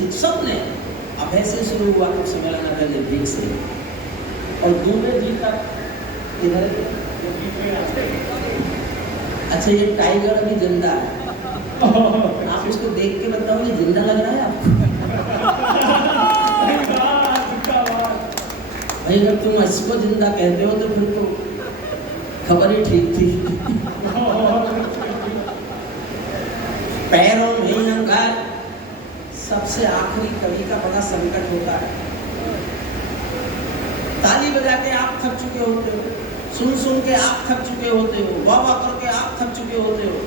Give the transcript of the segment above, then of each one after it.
सिंह, सबने अभय से शुरू हुआ कुछ सम्मेलन अभय निर्भीक से, और दूबे जी का इधर। अच्छा, ये टाइगर अभी जिंदा है, आप इसको देख के बताओ ये जिंदा लग रहा है आपको? भाई अगर तुम इसको जिंदा कहते हो तो फिर तो खबर ही ठीक थी। पैरों में अहंकार, सबसे आखिरी कवि का बड़ा संकट होता है। ताली बजा के आप थक चुके होते हो, सुन सुन के आप थक चुके होते हो, वाह वाह करके आप थक चुके होते हो,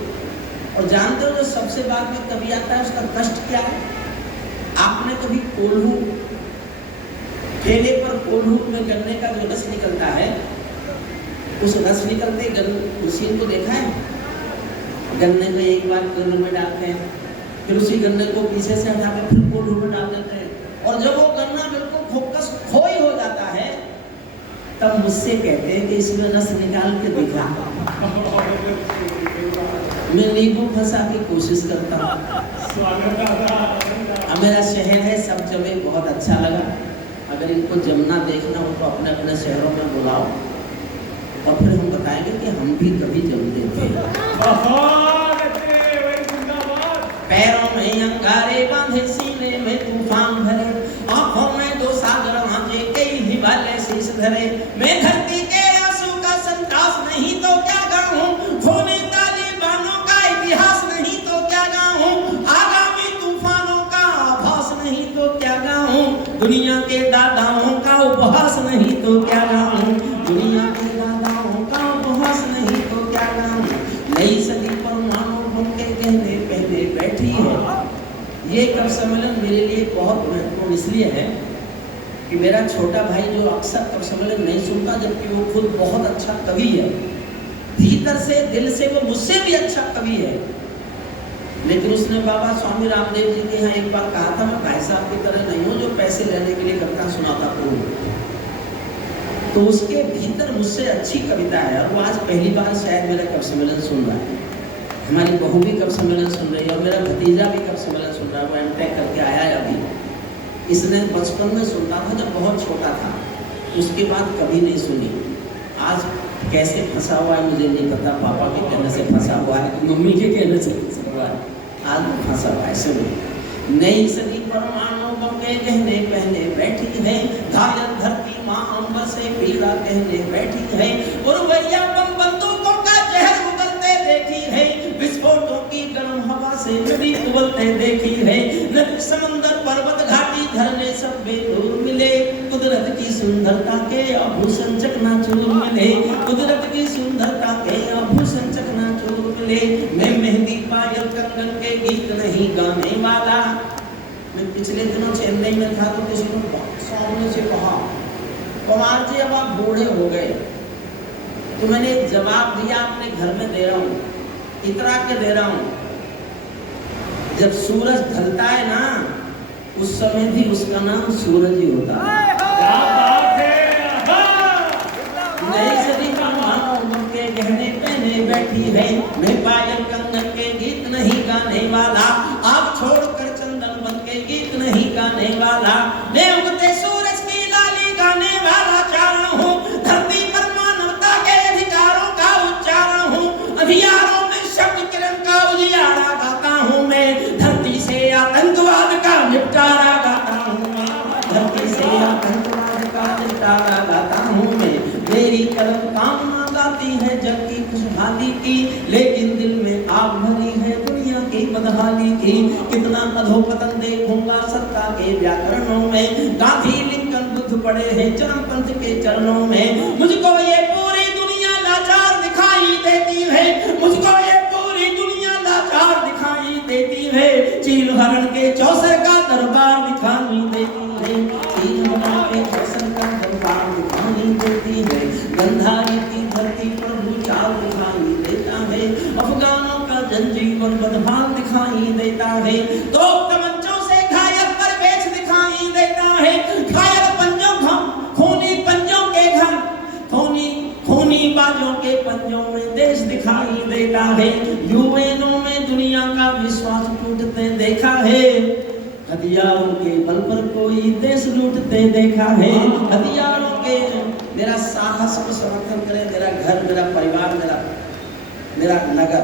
और जानते हो जो सबसे बाद में कवि आता है उसका कष्ट क्या है? आपने कभी कोल्हू, ठेले पर कोल्हू में गन्ने का जो रस निकलता है, उस रस निकलते मशीन को देखा है? गन्ने को एक बार कोल्हू में डालते हैं, फिर उसी गन्ने को पीछे से हटा के फिर कोल्हू में डाल देते हैं, और जब वो गन्ना बिल्कुल फोकस खोई हो जाता है, तब मुझसे कहते हैं कि इसमें रस निकाल के दिखा। मैं नींबू फंसा की कोशिश करता हूँ। मेरा शहर है, सब जगह बहुत अच्छा लगा। अगर इनको जमना देखना हो तो अपने अपने शहरों में बुलाओ, और फिर हम बताएंगे कि हम भी कभी जमते थे। पैरों में अंगारे बांधे, सीने में तूफान भरे, आंखों में दो सागर भांजे, कई हिमालय शीश धरे। मैं धरती के आंसू का संतास नहीं तो क्या गाऊं, खूनी तालिबानों का इतिहास नहीं तो क्या गाऊं, आगामी तूफानों का आभास नहीं तो क्या गाऊं, दुनिया के दादाओं का उपहास नहीं तो क्या गाऊं, दुनिया के दादाओं का उपहास नहीं तो क्या गाऊं। नई सदी परमाणु बम के कहने पहले बैठी है। ये कवि सम्मेलन मेरे लिए बहुत महत्वपूर्ण इसलिए है कि मेरा छोटा भाई जो अक्सर कवि सम्मेलन नहीं सुनता, जबकि वो खुद बहुत अच्छा कवि है, भीतर से दिल से वो मुझसे भी अच्छा कवि है, लेकिन उसने बाबा स्वामी रामदेव जी के यहाँ एक बार कहा था, मैं भाई साहब की तरह नहीं हूँ जो पैसे लेने के लिए कविता सुनाता हूँ। तो उसके भीतर मुझसे अच्छी कविता है, और वो आज पहली बार शायद मेरा कवि सम्मेलन सुन रहा है। हमारी बहू भी कवि सम्मेलन सुन रही है, और मेरा भतीजा भी कवि सम्मेलन सुन रहा है। वो एमटेक करके आया है अभी। इसने बचपन में सुनता था जब बहुत छोटा था, उसके बाद कभी नहीं सुनी। आज कैसे फंसा हुआ है मुझे नहीं पता, पापा के कहने से फंसा हुआ है, मम्मी के कहने से फंसा हुआ है, आज फंसा हुआ है। सुनो, नई सदी परमाणु बम के कहने पहने बैठी है, घायल धरती माँ अंबर से पीड़ा कहने बैठी है, और भैया बम बंदूकों का जहर उगलते देखी है, विस्फोटों की गर्म हवा से नदी उबलते देखी है, नदी समंदर पर्वत घाटी झरने सब बेदूर मिले, कुदरत की सुंदरता के आभूषण चकनाचूर मिले, कुदरत की सुंदरता के आभूषण चकनाचूर मिले। मैं मेहंदी पायल कंगन के गीत नहीं गाने वाला। मैं पिछले दिनों चेन्नई में था, तो किसी ने सामने से कहा, कुमार जी अब आप बूढ़े हो गए। तो मैंने एक जवाब दिया, अपने घर में दे रहा हूँ, इतरा के दे रहा हूँ, जब सूरज ढलता है ना, उस समय भी उसका नाम सूरज ही होता है। नई सदी परमाणु के कहने पहने बैठी है, मैं पायल कंगन के गीत नहीं गाने वाला, आग छोड़कर चंदन बन के गीत नहीं गाने वाला, मैं उगते सूरज की लाली गाने वाला चाह रहा हूँ, धरती पर मानवता के अधिकारों का उच्चारण हूँ, अंधियारों में शब्द किरण का उजियारा गाता हूँ मैं, धरती से आतंकवाद का निपटारा गाता हूँ मैं, धरती से आतंकवाद का निपटारा गाता हूँ मैं। मेरी तरफ कामना गाती है जग की खुशहाली की, लेकिन दिल में आग भरी है दुनिया की बदहाली की। कितना अधोपतन देखूंगा सत्ता के व्याकरणों में, गांधी लिंकन बुद्ध पड़े हैं चरमपंथ के चरणों में। मुझको ये पूरी दुनिया लाचार दिखाई देती है, मुझको ये पूरी दुनिया लाचार दिखाई देती है, चील हरण के चौसर का दरबार दिखाई देती है, चील हरण के चौसर का दरबार दिखाई देती है, गंधारी की धरती पर भूचाल दिखाई देता है, अफगानों का जनजीवन बदहाल दिखाई देता है, तो तमंचों से घायल परिवेश दिखाई देता है, घायल पंजों खूनी पंजों के घर, खूनी बाजों के पंजों में देश दिखाई देता है, यूएनओ में दुनिया का विश्वास टूटते देखा है, हथियारों के बल पर कोई देश लूटते देखा है, हथियारों के। मेरा साहस को समर्थन करे, मेरा घर, मेरा परिवार, मेरा नगर।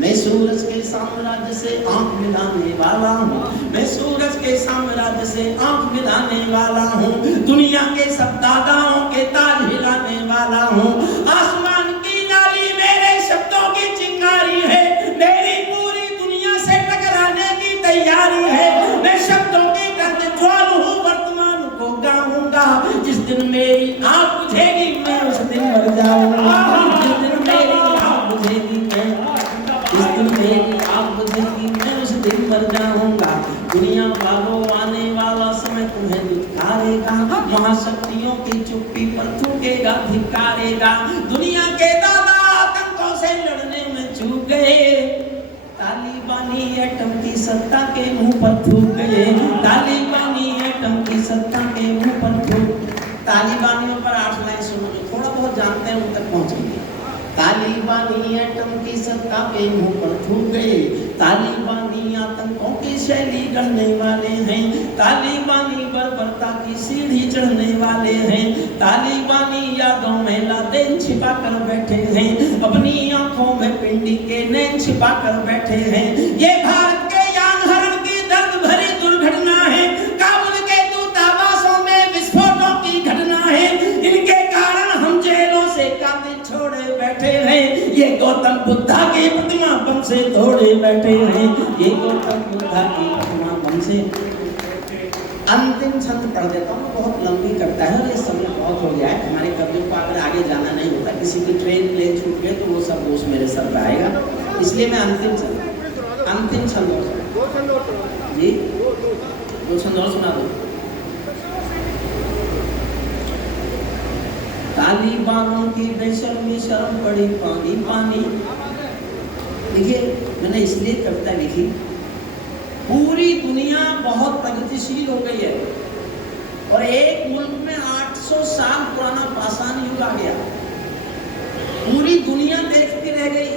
मैं सूरज के साम्राज्य से आंख मिलाने वाला हूँ, मैं सूरज के साम्राज्य से आंख मिलाने वाला हूँ, दुनिया के सब दादाओं के ताज हिलाने वाला हूँ। आसमान की नाली मेरे शब्दों की चिंगारी है, मेरी पूरी दुनिया से टकराने की तैयारी है। मैं शब्दों की गर्द ज्वाल हूँ, वर्तमान को गाऊंगा। जिस दिन मेरी आँख बुझेगी मैं उस दिन मर जाऊंगा। जिस दिन मेरी आँख बुझेगी जिस दिन मेरी आँख बुझेगी मैं उस दिन मर जाऊंगा। दुनिया वालों आने वाला समय तुम्हें धिक्कारेगा, महाशक्तियों की चुप्पी पर थूकेगा, धिक्कारेगा। दुनिया के दादा आतंकों से लड़ने में चूक गए, तालिबानी एटम की सत्ता के मुंह पर थूक गए, तालिबानी एटम की सत्ता के मुंह पर थूक। तालिबानियों पर 8 लाइन सुनो, जो थोड़ा बहुत जानते हैं उन तक पहुंचेंगे। तालिबानी एटम की सत्ता के मुंह पर थूक गए, तालिबानी आतंकों की शैली गढ़ने वाले हैं, तालिबानी बर्बरता की सीढ़ी चढ़ने वाले हैं, तालिबानी यादों में लादेन छिपा कर बैठे हैं, अपनी आंखों में पिंडी के नैन छिपा कर बैठे हैं। ये भारत के यान हरण की दर्द भरी दुर्घटना है, काबुल के दूतावासों में विस्फोटों की घटना है। इनके कारण हम जेलों से कातिल छोड़े बैठे हैं, ये गौतम बुद्धा की प्रतिमा बम से तोड़े बैठे हैं, ये गौतम बुद्धा की प्रतिमा बम से। अंतिम छंद पढ़ देता हूँ, बहुत लंबी करता है और ये समय बहुत हो गया है। हमारे कवियों को अगर आगे जाना नहीं होता, किसी की ट्रेन प्लेन छूट गए तो वो सब दोष मेरे सर पे आएगा, इसलिए मैं अंतिम छंद जी 2 छंद और सुना दो। तालिबानों की बेशर्मी शर्म पड़ी पानी पानी। देखिए, मैंने इसलिए कविता लिखी, पूरी दुनिया बहुत प्रगतिशील हो गई है और एक मुल्क में 800 साल पुराना पाषाण युग आ गया। पूरी दुनिया देखती रह गई।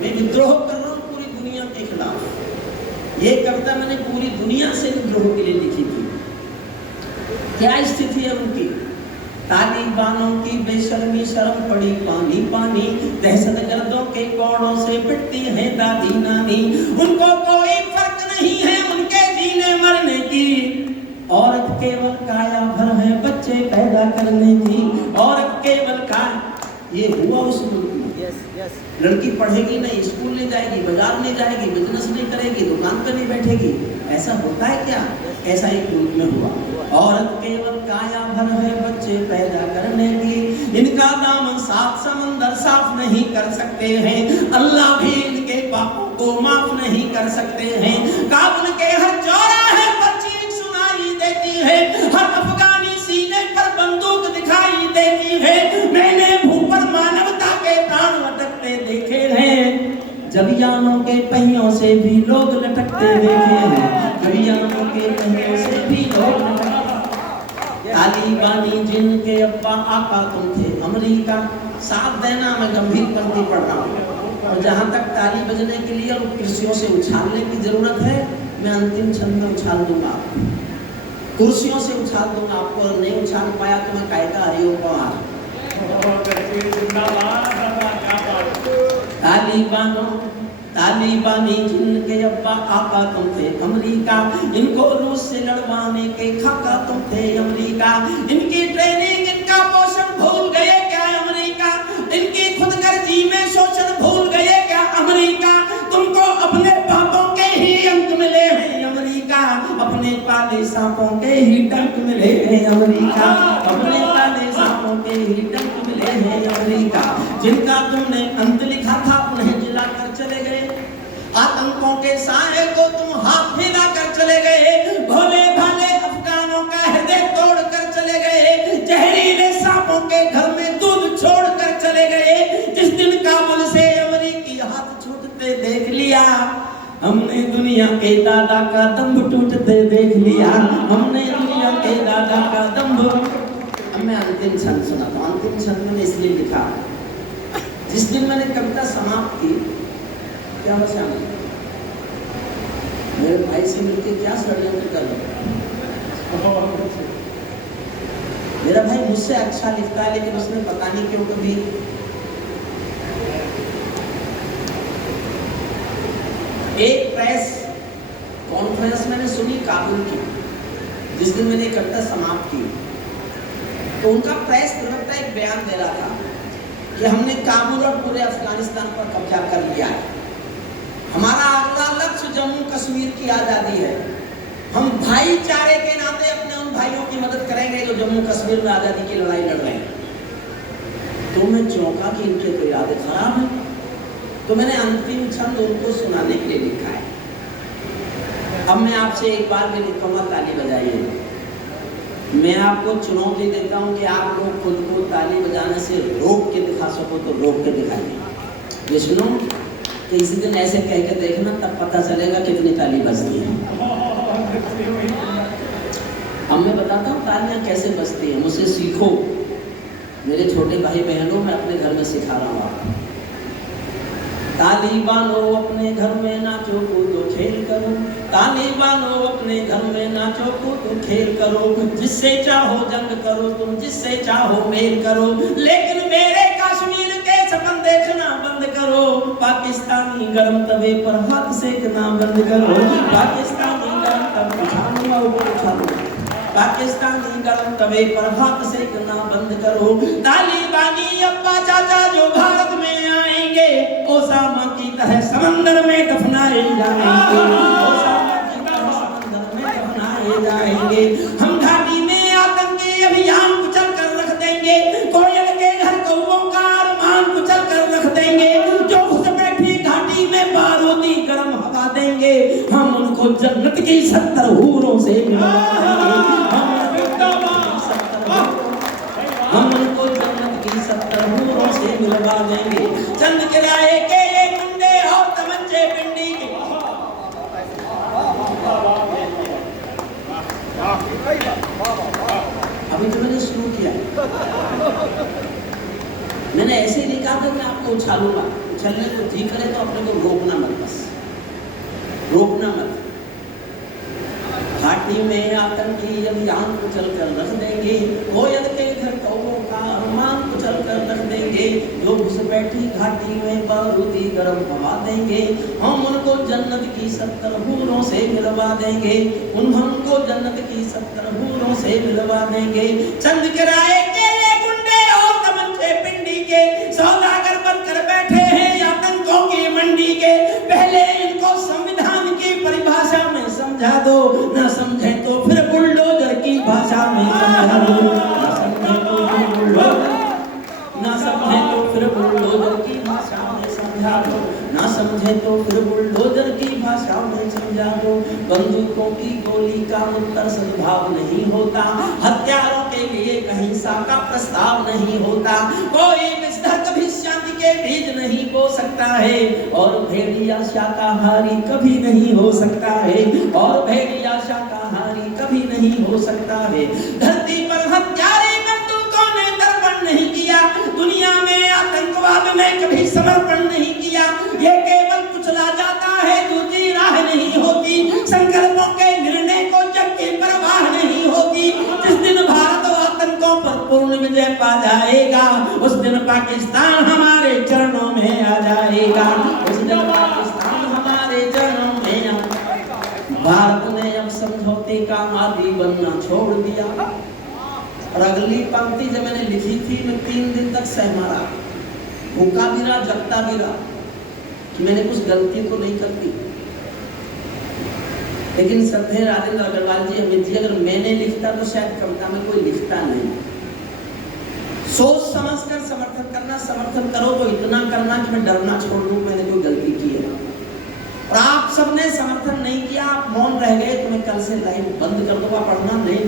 मैं विद्रोह कर रहा हूँ पूरी दुनिया के खिलाफ। ये कविता मैंने पूरी दुनिया से विद्रोह के लिए लिखी थी। क्या स्थिति है उनकी? तालिबानों की बेशर्मी शर्म पड़ी पानी पानी, दहशतगर्दों के कोड़ों से पिटती है दादी नानी। उनको कोई फर्क नहीं है उनके जीने मरने की, औरत केवल काया भर है बच्चे पैदा करने की, औरत केवल ये हुआ उस मुल्क में। लड़की पढ़ेगी नहीं, स्कूल नहीं जाएगी, बाजार नहीं जाएगी, बिजनेस नहीं करेगी, दुकान पर नहीं बैठेगी। ऐसा होता है क्या? ऐसा एक मुल्क में हुआ। औरत केवल काया भर है बच्चे पैदा करने की, इनका दामन 7 समंदर साफ नहीं कर सकते हैं, अल्लाह भी इनके पापों को माफ नहीं कर सकते हैं। काबुल के हर चौराहे पर चीख सुनाई देती है, हर अफगानी सीने पर बंदूक दिखाई देती है। मैंने भूख पर मानवता के प्राण लटकते देखे हैं, जबियानों के पहियों से भी लोग लटकते देखे हैं, जबियानों के पहियों से भी लोग लटकते। तालिबानी जिनके अब्बा आका तुम थे अमेरिका। साथ देना, मैं गंभीर पंक्ति पढ़ रहा हूँ और जहाँ तक ताली बजने के लिए और कुर्सियों से उछालने की जरूरत है, मैं अंतिम छंद में उछाल दूंगा, कुर्सियों से उछाल दूंगा आपको। और नहीं उछाल पाया तो मैं कायका हरिओम पवार। तालिबानी जिनके अब्बा आका तुम थे अमेरिका, इनको रूस से लड़वाने के खाका तुम थे अमेरिका। इनकी ट्रेनिंग, इनका पोषण भूल गए क्या अमेरिका? इनकी खुदगर्जी में शोषण भूल गए क्या अमेरिका? तुमको अपने पापों के ही अंक मिले हैं अमेरिका, अपने पाले सांपों के ही डंक मिले हैं अमेरिका, अपने पाले सांपों के ही डंक मिले हैं अमेरिका। जिनका तुमने अंत लिखा था उन्हें जिलाकर चले गए, आतंकों के साए को तुम हाथ हिलाकर चले गए, भोले भाले अफगानों का हृदय तोड़कर चले गए, जहरीले सांपों के घर में दूध छोड़कर चले गए। जिस दिन काबुल से अमेरिकी हाथ छूटते देख लिया, हमने दुनिया के दादा का दंभ टूटते देख लिया, हमने दुनिया के दादा का दंभ। अब मैं अंतिम छंद सुनाता हूँ। अंतिम छंद मैंने इसलिए लिखा, जिस दिन मैंने कविता समाप्त की, क्या बचा मेरे भाई से मिलकर क्या षड्यंत्र कर लो। मेरा भाई मुझसे अच्छा लिखता है, लेकिन उसने पता नहीं क्यों कभी एक प्रेस कॉन्फ्रेंस मैंने सुनी काबुल की, जिस दिन मैंने इकट्ठा समाप्त की, तो उनका प्रेस प्रवक्ता एक बयान दे रहा था कि हमने काबुल और पूरे अफगानिस्तान पर कब्जा कर लिया है, हमारा अगला लक्ष्य जम्मू कश्मीर की आजादी है, हम भाईचारे के नाते अपने उन भाइयों की मदद करेंगे जो जम्मू कश्मीर में आजादी की लड़ाई लड़ रहे हैं। तो मैं चौंका कि इनके तो इरादे खराब हैं। तो मैंने अंतिम छंद उनको सुनाने के लिए लिखा है। अब मैं आपसे एक बार भी लिखूंगा, ताली बजाइए। मैं आपको चुनौती देता हूं कि आप लोग खुद को ताली बजाने से रोक के दिखा सको तो रोक के दिखाइए। ये सुनो कि इसी दिन ऐसे कह के देखना, तब पता चलेगा कितनी ताली बजती है। अब मैं बताता हूँ तालियां कैसे बजती हैं, मुझसे सीखो मेरे छोटे भाई बहनों, मैं अपने घर में सिखा रहा हूँ आपको। ताली बानो अपने घर में नाचो कूदो खेल करो, ताली बानो अपने घर में नाचो कूदो खेल करो, जिससे चाहो जंग करो तुम, जिससे चाहो मेल करो, लेकिन मेरे कश्मीर के सपन देखना बंद करो, पाकिस्तानी गरम तवे पर हाथ सेकना बंद करो, पाकिस्तानी गरम तवे पाकिस्तानी गरम तवे पर हाथ सेकना बंद करो, तालिबानी अब्बा चाचा जो भारत में आएंगे ओसामा की तरह समंदर में दफनाए जाएंगे, ओसामा की तरह समंदर में दफनाए जाएंगे, हम घाटी में आतंकी अभियान कुचल कर रख देंगे, कोयल के घर कौवों का अरमान कुचल कर रख देंगे, जो घुस बैठी घाटी में बारूदी गर्म हवा देंगे, हम उनको जन्नत की 70 हूरों से मिलवाएंगे, हम उनको जन्नत की 70 हूरों से मिलवा देंगे, चंद किराए के ये गुंडे और तमंचे पिंडी के। अभी तो मैंने शुरू किया, मैंने ऐसे ही लिखा था कि आपको उछालूंगा, उछलने को जी करे तो अपने को रोकना मत, बस रोकना मत। घाटी में आतंकी अभियान कुचल कर रख देंगे, कोयल के घर कौवों का अरमान कुचल कर रख देंगे, जो घुस बैठी घाटी में बारूदी गर्म हवा देंगे, हम उनको जन्नत की 70 हूरों से मिलवा देंगे, हमको जन्नत की 70 हूरों से मिलवा देंगे, चंद किराए के ये गुंडे और तमंचे पिंडी के सौदागर बनकर बैठे हैं आतंकों की मंडी के, पहले इनको संविधान की परिभाषा में समझा दो, न समझे तो फिर बुलडोजर की भाषा में समझा दो, न समझे तो फिर बुलडोजर, न समझे तो फिर बुलडोजर की भाषा में समझा दो, न समझे तो फिर बुलडोजर की भाषा में समझा दो, बंदूकों की गोली का उत्तर सद्भाव नहीं होता, हथियारों के लिए अहिंसा का प्रस्ताव नहीं होता, कोई विस्तार कभी शांति के बीज नहीं बो सकता है, और भेड़िया शाकाहारी कभी नहीं हो सकता है, और भेड़िया शाकाहारी कभी नहीं हो सकता है, धरती पर हत्यारे बंदूकों ने दर्पण नहीं किया, दुनिया में आतंकवाद ने कभी समर्पण नहीं किया, ये केवल कुचला जाता है, दूसरी राह नहीं होती, संकल्पों के निर्णय को जग की परवाह नहीं होती, जिस दिन भारत आतंकों पर पूर्ण विजय पा जाएगा, उस दिन पाकिस्तान हमारे चरणों में आ जाएगा, उस दिन पाकिस्तान हमारे चरणों में आ। भारत ने अब समझौते का आदी बनना छोड़ दिया, और अगली पंक्ति जब मैंने लिखी थी, मैं 3 दिन तक सहमा रहा, भूखा भी रहा, जगता भी रहा, कि मैंने कुछ गलती तो नहीं करती, लेकिन श्रद्धेय राजेंद्र अग्रवाल जी, अमित जी, अगर मैंने लिखता तो शायद कविता में कोई लिखता नहीं। सोच समझकर समर्थन करना, समर्थन करो तो इतना करना कि मैं डरना छोड़ दूं मैंने कोई गलती की है, और आप सबने समर्थन नहीं किया, आप मौन रह गए, तो मैं कल से लाइव बंद कर दूंगा, पढ़ना नहीं,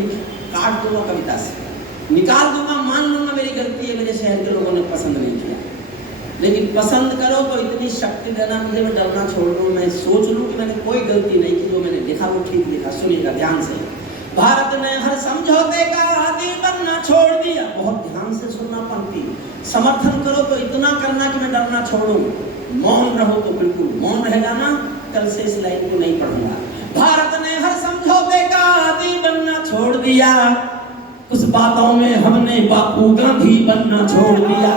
काट दूंगा, कविता से निकाल दूंगा, मान लूंगा मेरी गलती है, मेरे शहर के लोगों ने पसंद नहीं किया, लेकिन पसंद करो तो इतनी शक्ति देना मुझे, मैं डरना छोड़ दूं, मैं सोच लूं कि मैंने कोई गलती नहीं की, जो मैंने लिखा वो ठीक लिखा। सुनिएगा ध्यान से, भारत ने हर समझौते का आदी बनना छोड़ दिया, बहुत ध्यान से सुनना पंक्ति, समर्थन करो तो इतना करना कि मैं डरना छोड़ूं, मौन रहो तो बिल्कुल मौन रह जाना, कल से इस लाइन को नहीं पढ़ूंगा। भारत ने हर समझौते का आदी बनना छोड़ दिया। कुछ बातों में हमने बापू गांधी बनना छोड़ दिया।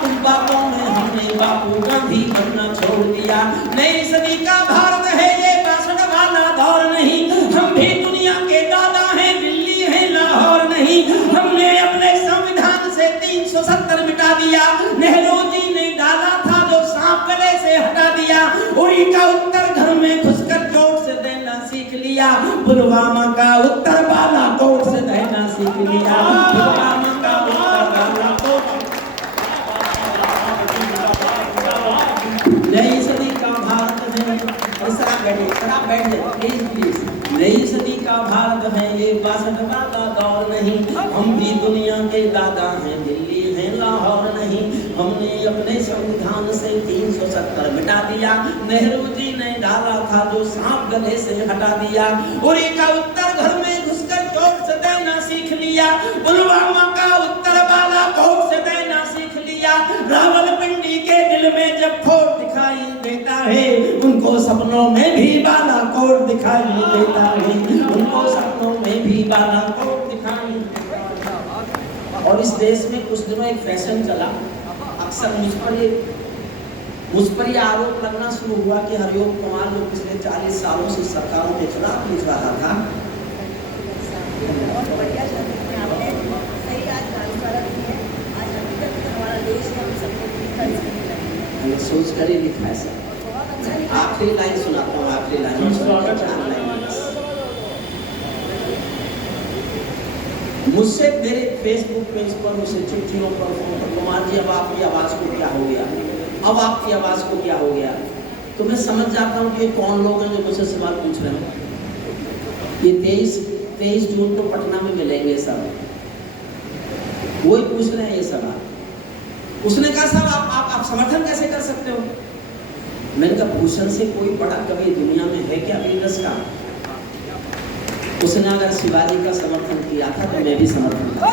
कुछ बातों में हमने बापू गांधी बनना छोड़ दिया। नई सदी का भारत है ये 62 वाला दौर नहीं। हम भी दुनिया के दादा हैं, दिल्ली है लाहौर नहीं। हमने अपने संविधान से 370 मिटा दिया। नेहरू जी ने डाला था जो सांप गले से हटा दिया। उरी का उत्तर घर में घुसकर चोट से देना सीख लिया। पुलवामा का उत्तर बालाकोट से देना सीख लिया। पुलवामा का उत्तर बालाकोट। नई सदी का भारत है, शराब बैठ जाए प्लीज प्लीज। नई सदी का भारत है ये 62 वाला दौर नहीं। हम भी दुनिया के दादा हैं, दिल्ली है लाहौर नहीं। हमने अपने संविधान से 370 मिटा दिया। नेहरू जी ने डाला था जो सांप गले से हटा दिया। उरी का उत्तर घर में घुसकर चोट से देना सीख लिया। पुलवामा का उत्तर बालाकोट से देना सीख लिया। रावलपिंडी के दिल में जब खोट दिखाई देता है, उनको सपनों में भी बालाकोट दिखाई देता है। उनको सपनों में भी बालाकोट दिखाई। और इस देश में कुछ दिनों एक फैशन चला, अक्सर मुझ पर ये आरोप लगना शुरू हुआ कि हरिओम कुमार जो पिछले 40 सालों से सरकारों के खिलाफ लिख रहा था। सोच कर ही लिखा है सर। आखिरी लाइन सुनाता हूँ, आखिरी लाइन। मुझसे मेरे फेसबुक पेज पर मुझसे चिट्ठियों पर फोन पर, कुमार जी अब आपकी आवाज को क्या हो गया, अब आपकी आवाज को क्या हो गया। तो मैं समझ जाता हूँ कि ये कौन लोग हैं जो मुझसे सवाल पूछ रहे हैं। ये 23 जून को पटना में मिलेंगे सब, वही पूछ रहे हैं ये सवाल। उसने कहा साहब आप समर्थन कैसे कर सकते हो। मैंने कहा भूषण से कोई बड़ा कवि दुनिया में है क्या वीररस का। उसने अगर शिवाजी का समर्थन किया था तो मैं भी समर्थन किया।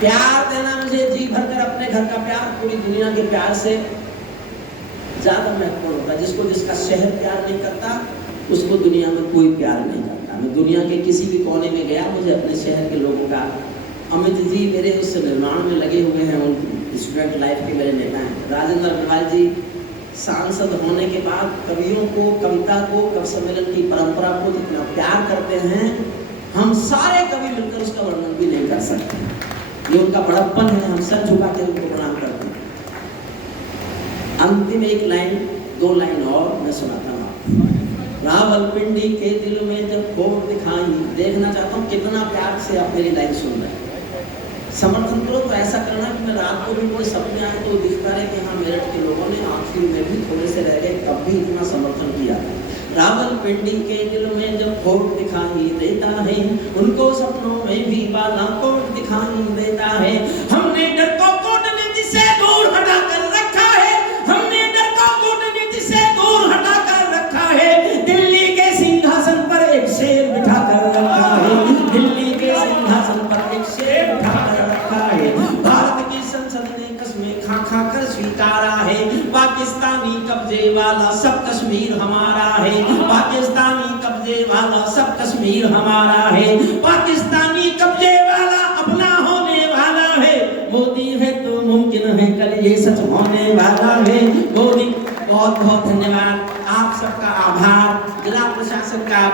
प्यार देना मुझे जी भरकर, अपने घर का प्यार पूरी दुनिया के प्यार से ज्यादा महत्वपूर्ण होता है। जिसको जिसका शहर प्यार नहीं करता उसको दुनिया में कोई प्यार नहीं करता। मैं दुनिया के किसी भी कोने में गया, मुझे अपने शहर के लोगों का, अमित जी मेरे उस निर्माण में लगे हुए हैं, उन स्टूडेंट लाइफ के मेरे नेता हैं। राजेंद्र अग्रवाल जी सांसद होने के बाद कवियों को, कविता को, कवि सम्मेलन की परंपरा को जितना प्यार करते हैं, हम सारे कवि मिलकर उसका वर्णन भी नहीं कर सकते। ये उनका बड़प्पन है, हम सर झुका के उनको प्रणाम करते हैं। अंतिम एक लाइन, 2 लाइन और मैं सुनाता हूँ। रावलपिंडी के दिल में जब खोट दिखाई, देखना चाहता हूँ कितना प्यार से आप मेरी लाइन सुन रहे हैं। समर्थन करो तो ऐसा करना कि मैं रात को भी कोई सपने आए तो दिखता रहे कि हाँ मेरठ के लोगों ने आखिर में भी थोड़े से रह गए तब भी इतना समर्थन किया। रावलपिंडी के दिल में जब खोट दिखाई देता है, उनको सपनों में भी बालाकोट दिखाई देता है। हमने डर को कूटनीति से दूर हटा कर रखा है। हमने डर को कूटनीति से दूर हटा कर रखा है। दिल्ली के सिंहासन पर एक शेर बिठा कर रखा है। दिल्ली के सिंहासन पर एक शेर बिठा कर रखा है। भारत की संसद ने कस्में खा खा कर स्वीकारा है, पाकिस्तानी कब्जे वाला सब कश्मीर हमारा है। पाकिस्तानी कब्जे वाला सब कश्मीर हमारा है। पाकिस्तानी कब्जे वाला अपना होने वाला है। मोदी है तो मुमकिन है कल ये सच होने वाला है। मोदी बहुत बहुत धन्यवाद, आप सबका आभार, जिला प्रशासन का आभार।